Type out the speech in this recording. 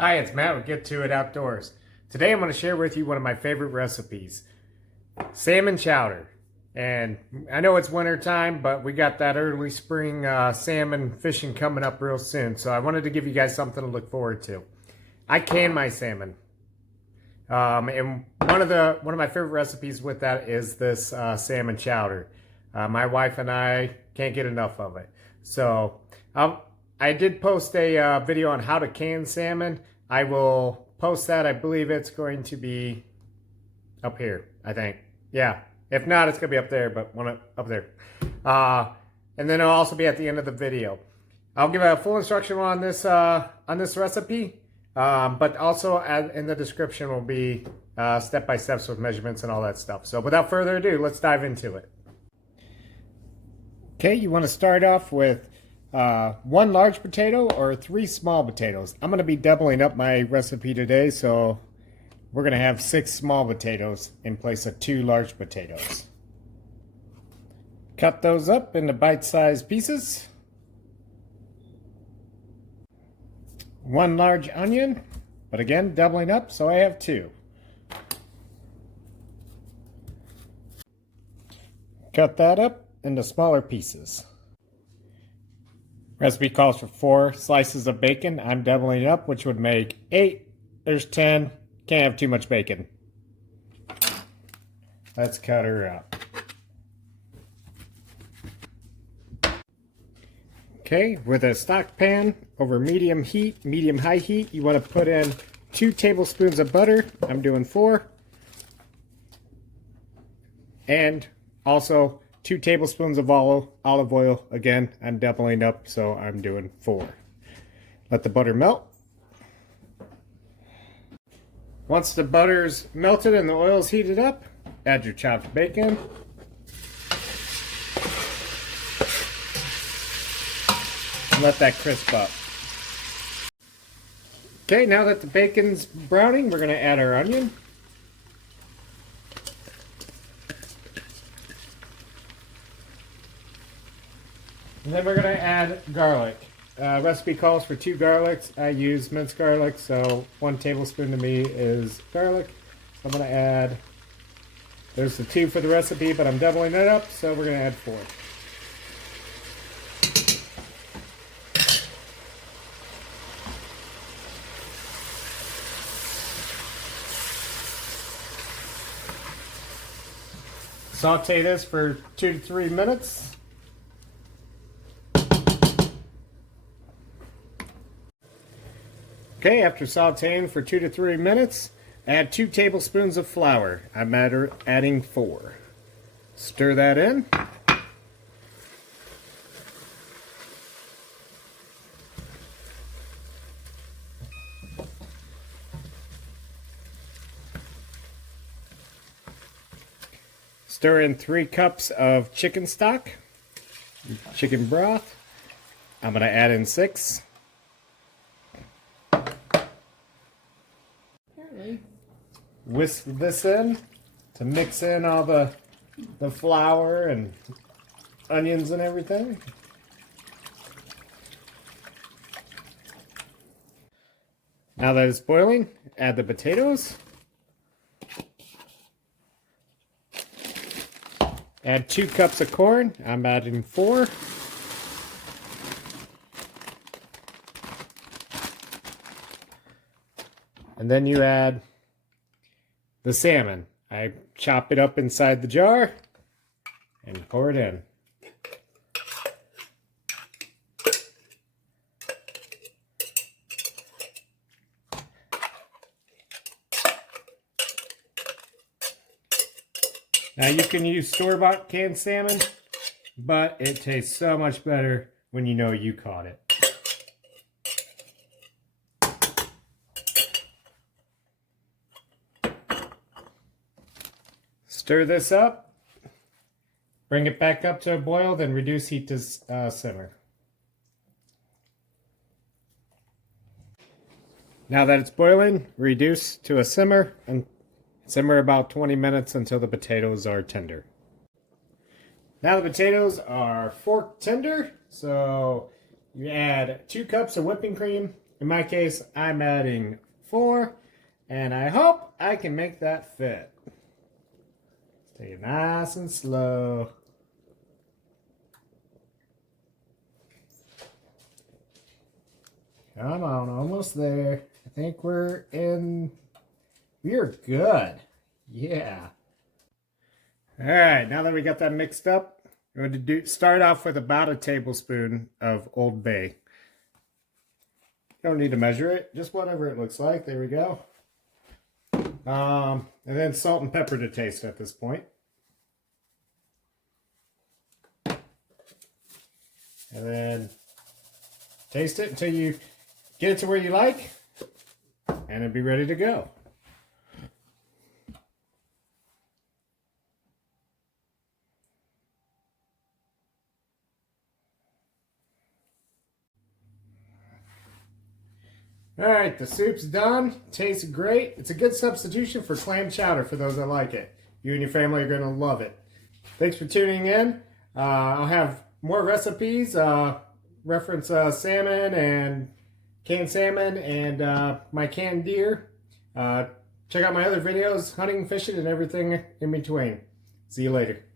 Hi, it's Matt with Get To It Outdoors. Today I'm going to share with you one of my favorite recipes, salmon chowder. And I know it's winter time, but we got that early spring salmon fishing coming up real soon. So I wanted to give you guys something to look forward to. I can my salmon. And one of my favorite recipes with that is this salmon chowder. My wife and I can't get enough of it. So I did post a video on how to can salmon. I will post that. I believe it's going to be up here, I think. Yeah. If not, it's going to be up there, but one up there. And then it'll also be at the end of the video. I'll give a full instruction on this recipe, but also in the description will be step-by-steps with measurements and all that stuff. So without further ado, let's dive into it. Okay, you want to start off with 1 large potato or 3 small potatoes. I'm going to be doubling up my recipe today, so we're going to have 6 small potatoes in place of 2 large potatoes. Cut those up into bite-sized pieces. 1 large onion, but again, doubling up, so I have 2. Cut that up into smaller pieces. Recipe calls for 4 slices of bacon. I'm doubling it up, which would make 8. There's 10. Can't have too much bacon. Let's cut her up. Okay, with a stock pan over medium high heat, you want to put in 2 tablespoons of butter. I'm doing 4. And also 2 tablespoons of olive oil. Again, I'm doubling up, so I'm doing 4. Let the butter melt. Once the butter's melted and the oil's heated up, add your chopped bacon. And let that crisp up. Okay, now that the bacon's browning, we're going to add our onion. And then we're going to add garlic. Recipe calls for 2 garlics. I use minced garlic, so 1 tablespoon to me is garlic. So I'm going to add, there's the 2 for the recipe, but I'm doubling it up, so we're going to add 4. Saute this for 2 to 3 minutes. Okay, after sauteing for 2 to 3 minutes, add 2 tablespoons of flour. I'm adding 4. Stir that in. Stir in 3 cups of chicken stock, chicken broth. I'm going to add in 6. Whisk this in to mix in all the flour and onions and everything. Now that it's boiling, add the potatoes. Add 2 cups of corn. I'm adding 4. And then you add the salmon. I chop it up inside the jar and pour it in. Now you can use store-bought canned salmon, but it tastes so much better when you know you caught it. Stir this up, bring it back up to a boil, then reduce heat to simmer. Now that it's boiling, reduce to a simmer and simmer about 20 minutes until the potatoes are tender. Now the potatoes are fork tender, so you add 2 cups of whipping cream, In my case, I'm adding 4, and I hope I can make that fit. Take it nice and slow. Come on, almost there. I think we are good. Yeah. All right, now that we got that mixed up, we're going to start off with about a tablespoon of Oldbay. Don't need to measure it, just whatever it looks like. There we go. And then salt and pepper to taste at this point. And then taste it until you get it to where you like, and it'll be ready to go. Alright, the soup's done. Tastes great. It's a good substitution for clam chowder for those that like it. You and your family are going to love it. Thanks for tuning in. I'll have more recipes, reference salmon and canned salmon and my canned deer. Check out my other videos, hunting, fishing, and everything in between. See you later.